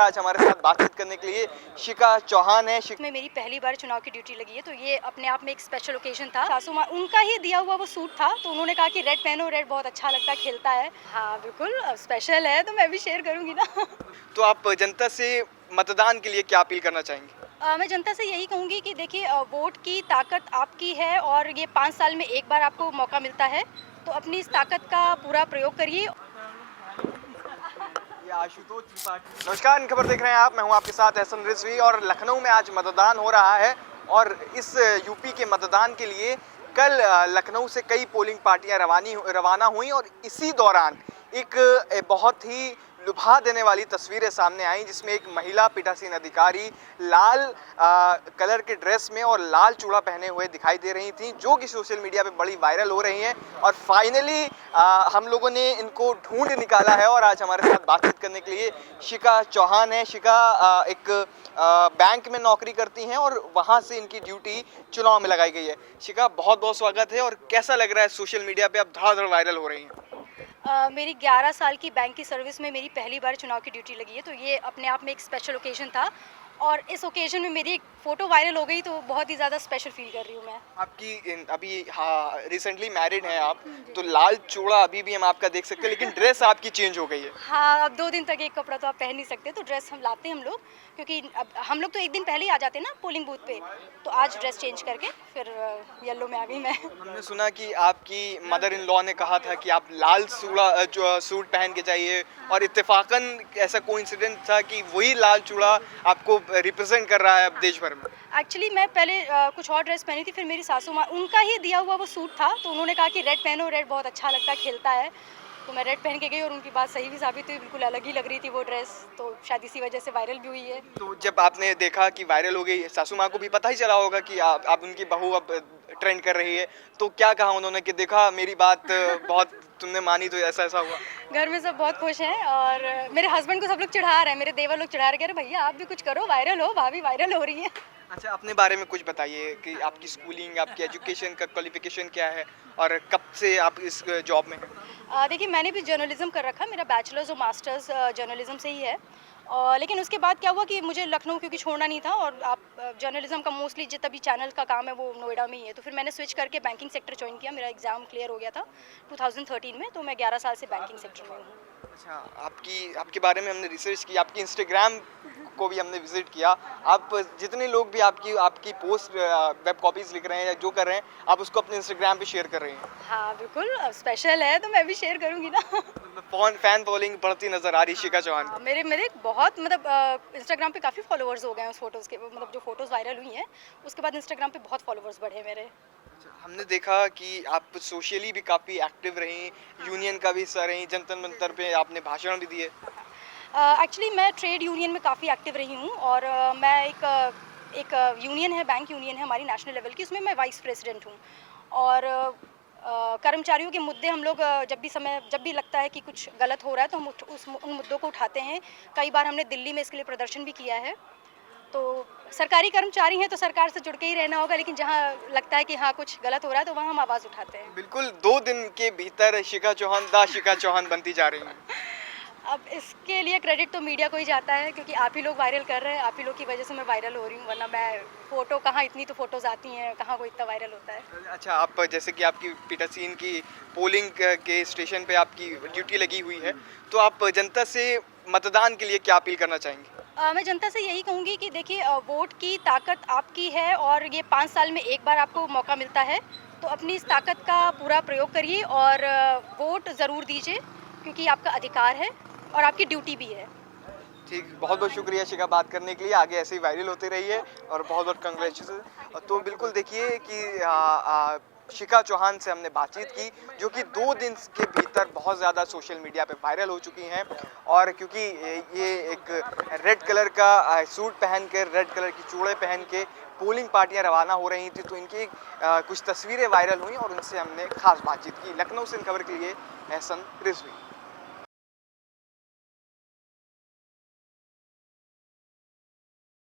और आज हमारे साथ बातचीत करने के लिए शिखा चौहान है। में मेरी पहली बार चुनाव की ड्यूटी लगी है, तो ये अपने आप में एक स्पेशल ओकेजन था। सासू माँ उनका ही दिया हुआ वो सूट था, तो उन्होंने कहा कि रेड पहनो, रेड बहुत अच्छा लगता है, खिलता है। हाँ बिल्कुल, स्पेशल है तो मैं भी शेयर करूंगी ना। तो आप जनता से मतदान के लिए क्या अपील करना चाहेंगे? मैं जनता से यही कहूँगी कि देखिए, वोट की ताकत आपकी है और ये 5 साल में एक बार आपको मौका मिलता है, तो अपनी इस ताकत का पूरा प्रयोग करिए। ये आशुतोष त्रिपाठी। नमस्कार, इन खबर देख रहे हैं आप, मैं हूं आपके साथ एहसन रिजवी। और लखनऊ में आज मतदान हो रहा है और इस यूपी के मतदान के लिए कल लखनऊ से कई पोलिंग पार्टियां रवाना हुई और इसी दौरान एक बहुत ही लुभा देने वाली तस्वीरें सामने आई, जिसमें एक महिला पीठासीन अधिकारी लाल कलर के ड्रेस में और लाल चूड़ा पहने हुए दिखाई दे रही थी, जो कि सोशल मीडिया पे बड़ी वायरल हो रही हैं। और फाइनली हम लोगों ने इनको ढूंढ निकाला है और आज हमारे साथ बातचीत करने के लिए शिखा चौहान है। शिखा एक बैंक में नौकरी करती हैं और वहां से इनकी ड्यूटी चुनाव में लगाई गई है। शिखा, बहुत बहुत स्वागत है। और कैसा लग रहा है सोशल मीडिया पे अब धड़ाधड़ वायरल हो रही हैं? मेरी 11 साल की बैंक की सर्विस में मेरी पहली बार चुनाव की ड्यूटी लगी है, तो ये अपने आप में एक स्पेशल ओकेजन था और इस ओकेजन में मेरी एक फ़ोटो वायरल हो गई, तो बहुत ही ज़्यादा स्पेशल फील कर रही हूँ मैं। अभी हाँ रिसेंटली मैरिड हैं आप, तो लाल चूड़ा अभी भी हम आपका देख सकते हैं, लेकिन ड्रेस आपकी चेंज हो गई है। हाँ, अब 2 दिन तक एक कपड़ा तो आप पहन नहीं सकते, तो ड्रेस हम लाते हैं हम लोग, क्योंकि अब हम लोग तो एक दिन पहले ही आ जाते हैं ना पोलिंग बूथ पे, तो आज ड्रेस चेंज करके फिर येलो में आ गई मैं। हमने सुना कि आपकी मदर इन लॉ ने कहा था कि आप लाल जो सूट पहन के जाइए, और इत्तेफाकन ऐसा कोइंसिडेंट था कि वही लाल चूड़ा आपको रिप्रेजेंट कर रहा है अब देश भर में। एक्चुअली मैं पहले कुछ और ड्रेस पहनी थी, फिर मेरी सासू माँ उनका ही दिया हुआ वो सूट था, तो उन्होंने कहा कि रेड पहनो, रेड बहुत अच्छा लगता है, खिलता है। तो मैं रेड पहन के गई और उनकी बात सही भी साबित हुई, बिल्कुल अलग ही लग रही थी वो ड्रेस, तो शायद इसी वजह से वायरल भी हुई है। तो जब आपने देखा कि वायरल हो गई, सासू माँ को भी पता ही चला होगा कि आप उनकी बहू अब ट्रेंड कर रही है, तो क्या कहा उन्होंने कि देखा मेरी बात बहुत तुमने मानी तो ऐसा ऐसा हुआ? घर में सब बहुत खुश हैं और मेरे हस्बैंड को सब लोग चिढ़ा रहे हैं, मेरे देवर लोग चिढ़ा रहे हैं, कह रहे भैया आप भी कुछ करो, वायरल हो, भाभी वायरल हो रही है। अच्छा, अपने बारे में कुछ बताइए कि आपकी स्कूलिंग, आपकी एजुकेशन का क्वालिफिकेशन क्या है और कब से आप इस जॉब में हैं? देखिए, मैंने भी जर्नलिज्म कर रखा, मेरा बैचलर्स और मास्टर्स जर्नलिज्म से ही है। लेकिन उसके बाद क्या हुआ कि मुझे लखनऊ क्योंकि छोड़ना नहीं था, और आप जर्नलिज्म का मोस्टली जितना भी चैनल का काम है वो नोएडा में ही है, तो फिर मैंने स्विच करके बैंकिंग सेक्टर ज्वाइन किया। मेरा एग्ज़ाम क्लियर हो गया था 2013 में, तो मैं 11 साल से बैंकिंग सेक्टर में हूँ। अच्छा, आपके बारे में हमने रिसर्च की, आपकी इंस्टाग्राम को भी हमने विजिट किया। आप जितने लोग भी आपकी आपकी पोस्ट वेब कॉपीज लिख रहे हैं या जो कर रहे हैं, आप उसको अपने इंस्टाग्राम पे शेयर कर रही हैं। हाँ बिल्कुल, स्पेशल है तो मैं भी शेयर करूँगी ना। फैन फॉलोइंग बढ़ती नजर आ रही है शिखा चौहान की। मेरे मेरे बहुत मतलब इंस्टाग्राम पे काफ़ी फॉलोअर्स हो गए हैं उस फोटोज़ के, मतलब जो फोटोज़ वायरल हुई हैं उसके बाद इंस्टाग्राम पे बहुत फॉलोअर्स बढ़े मेरे। अच्छा, हमने देखा कि आप सोशली भी काफ़ी एक्टिव रही, यूनियन का भी हिस्सा रही, जनता मंतर पे आपने भाषण भी दिए। एक्चुअली मैं ट्रेड यूनियन में काफ़ी एक्टिव रही हूँ और मैं एक यूनियन है, बैंक यूनियन है हमारी नेशनल लेवल की, उसमें मैं वाइस प्रेसिडेंट हूँ। और कर्मचारियों के मुद्दे हम लोग जब भी लगता है कि कुछ गलत हो रहा है तो हम उन मुद्दों को उठाते हैं। कई बार हमने दिल्ली में इसके लिए प्रदर्शन भी किया है। तो सरकारी कर्मचारी हैं तो सरकार से जुड़ के ही रहना होगा, लेकिन जहाँ लगता है कि हाँ कुछ गलत हो रहा है तो वहाँ हम आवाज़ उठाते हैं। बिल्कुल, 2 दिन के भीतर शिखा चौहान बनती जा रही हैं। अब इसके लिए क्रेडिट तो मीडिया को ही जाता है, क्योंकि आप ही लोग वायरल कर रहे हैं, आप ही लोग की वजह से मैं वायरल हो रही हूँ, वरना मैं फ़ोटो कहाँ, इतनी तो फ़ोटोज़ आती हैं, कहाँ कोई इतना वायरल होता है। अच्छा, आप जैसे कि आपकी पीठासीन की पोलिंग के स्टेशन पे आपकी ड्यूटी लगी हुई है, तो आप जनता से मतदान के लिए क्या अपील करना चाहेंगे? मैं जनता से यही कहूँगी कि देखिए, वोट की ताकत आपकी है और ये 5 साल में एक बार आपको मौका मिलता है, तो अपनी इस ताकत का पूरा प्रयोग करिए और वोट ज़रूर दीजिए, क्योंकि आपका अधिकार है और आपकी ड्यूटी भी है। ठीक, बहुत बहुत शुक्रिया शिखा बात करने के लिए, आगे ऐसे ही वायरल होते रहिए और बहुत बहुत कंग्रेचुलेशन। तो बिल्कुल देखिए कि शिखा चौहान से हमने बातचीत की, जो कि 2 दिन के भीतर बहुत ज़्यादा सोशल मीडिया पे वायरल हो चुकी हैं। और क्योंकि ये एक रेड कलर का सूट पहन कर, रेड कलर की चूड़े पहन के पोलिंग पार्टियां रवाना हो रही थी, तो इनकी कुछ तस्वीरें वायरल हुई और उनसे हमने खास बातचीत की। लखनऊ से इन खबर के लिए एहसन रिजवी।